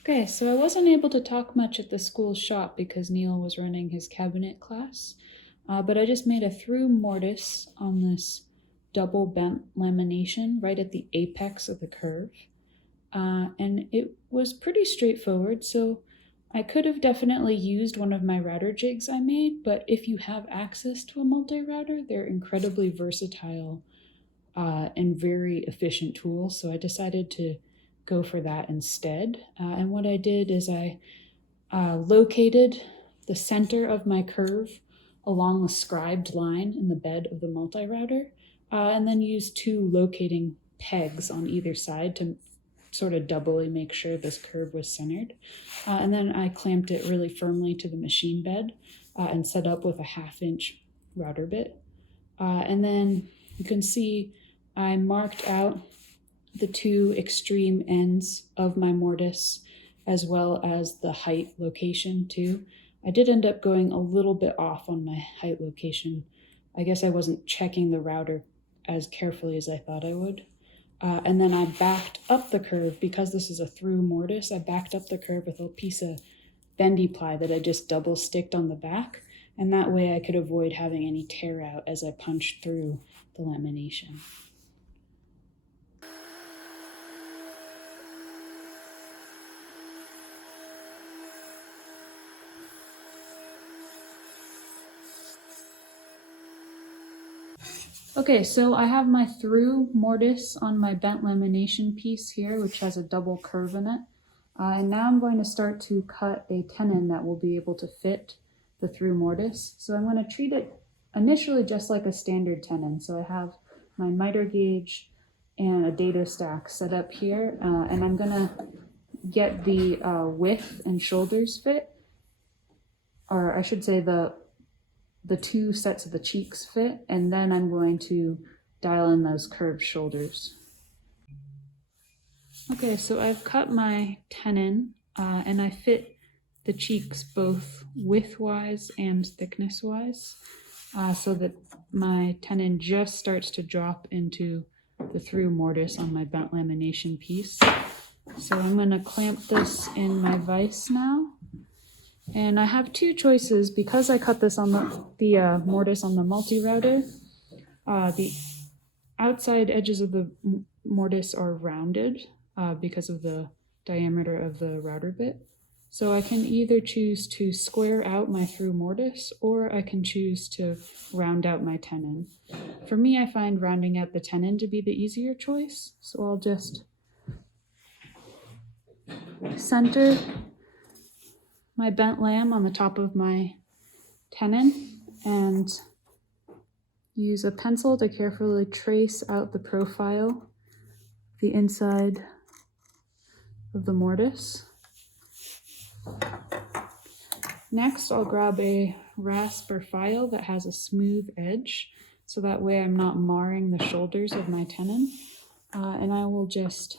Okay, so I wasn't able to talk much at the school shop because Neil was running his cabinet class, but I just made a through mortise on this double bent lamination right at the apex of the curve. And it was pretty straightforward, so I could have definitely used one of my router jigs I made, but if you have access to a multi-router, they're incredibly versatile and very efficient tools, so I decided to go for that instead. And what I did is I located the center of my curve along the scribed line in the bed of the multi-router, and then used two locating pegs on either side to sort of doubly make sure this curve was centered. And then I clamped it really firmly to the machine bed and set up with a 1/2 inch router bit. And then you can see I marked out the two extreme ends of my mortise as well as the height location too. I did end up going a little bit off on my height location. I guess I wasn't checking the router as carefully as I thought I would. And then I backed up the curve because this is a through mortise. I backed up the curve with a piece of bendy ply that I just double sticked on the back. And that way I could avoid having any tear out as I punched through the lamination. Okay, so I have my through mortise on my bent lamination piece here, which has a double curve in it. And now I'm going to start to cut a tenon that will be able to fit the through mortise. So I'm going to treat it initially just like a standard tenon. So I have my miter gauge and a dado stack set up here, and I'm going to get the width and shoulders fit, or I should say the two sets of the cheeks fit, and then I'm going to dial in those curved shoulders. Okay, so I've cut my tenon and I fit the cheeks both width-wise and thickness-wise so that my tenon just starts to drop into the through mortise on my bent lamination piece. So I'm going to clamp this in my vise now. And I have two choices because I cut this on the mortise on the multi-router. The outside edges of the mortise are rounded because of the diameter of the router bit. So I can either choose to square out my through mortise or I can choose to round out my tenon. For me, I find rounding out the tenon to be the easier choice. So I'll just center my bent lam on the top of my tenon and use a pencil to carefully trace out the profile, the inside of the mortise. Next, I'll grab a rasp or file that has a smooth edge, so that way I'm not marring the shoulders of my tenon. And I will just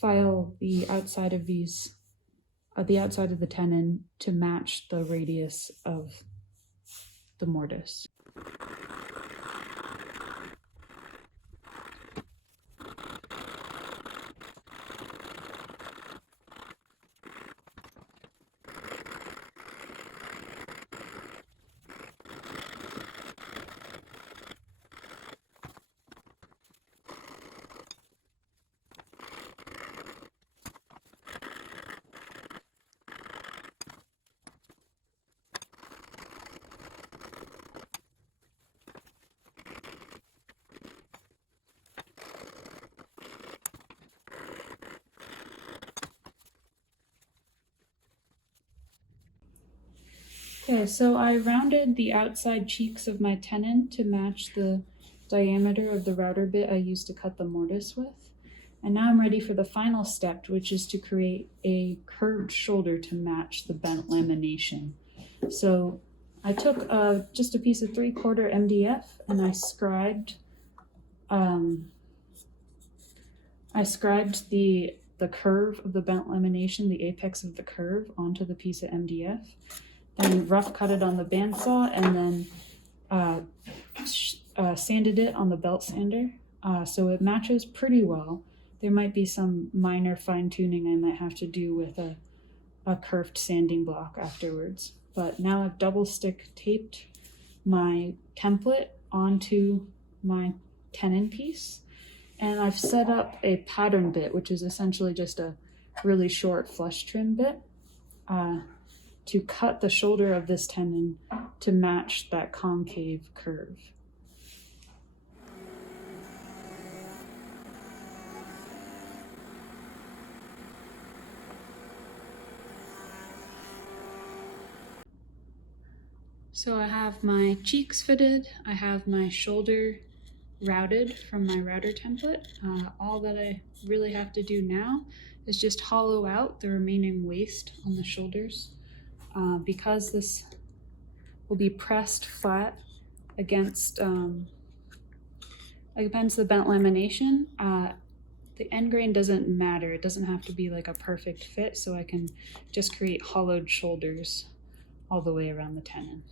file the outside of the tenon to match the radius of the mortise. Okay, so I rounded the outside cheeks of my tenon to match the diameter of the router bit I used to cut the mortise with. And now I'm ready for the final step, which is to create a curved shoulder to match the bent lamination. So I took just a piece of 3/4 MDF and I scribed the curve of the bent lamination, the apex of the curve, onto the piece of MDF. Then rough cut it on the bandsaw and then sanded it on the belt sander. So it matches pretty well. There might be some minor fine tuning I might have to do with a curved sanding block afterwards. But now I've double stick taped my template onto my tenon piece, and I've set up a pattern bit, which is essentially just a really short flush trim bit, to cut the shoulder of this tenon to match that concave curve. So I have my cheeks fitted, I have my shoulder routed from my router template. All that I really have to do now is just hollow out the remaining waist on the shoulders. Because this will be pressed flat against the bent lamination, the end grain doesn't matter. It doesn't have to be like a perfect fit, so I can just create hollowed shoulders all the way around the tenon.